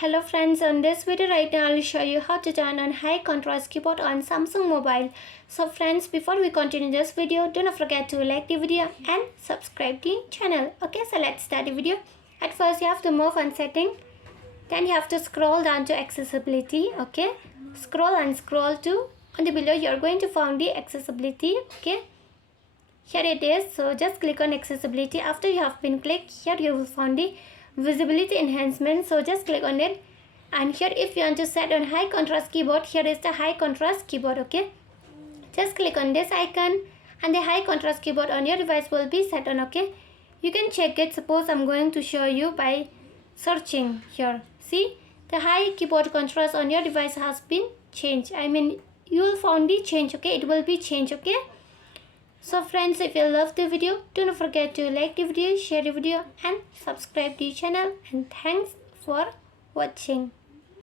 Hello friends, on this video right now I'll show you how to turn on high contrast keyboard on Samsung mobile. So friends, before we continue this video, do not forget to like the video and subscribe the channel. Okay, so let's start the video. At first you have to move on setting, then you have to scroll down to accessibility. Okay, scroll and scroll to on the below you're going to find the accessibility. Okay, here it is. So just click on accessibility. After you have been clicked, here you will find the visibility enhancement, so just click on it. And here if you want to set on high contrast keyboard, here is the high contrast keyboard. Okay, just click on this icon and the high contrast keyboard on your device will be set on. Okay, you can check it. Suppose I'm going to show you by searching here. See, the high keyboard contrast on your device has been changed. I mean, you will find the change. Okay, it will be changed. Okay, so friends, if you love the video, do not forget to like the video, share the video and subscribe to the channel, and thanks for watching.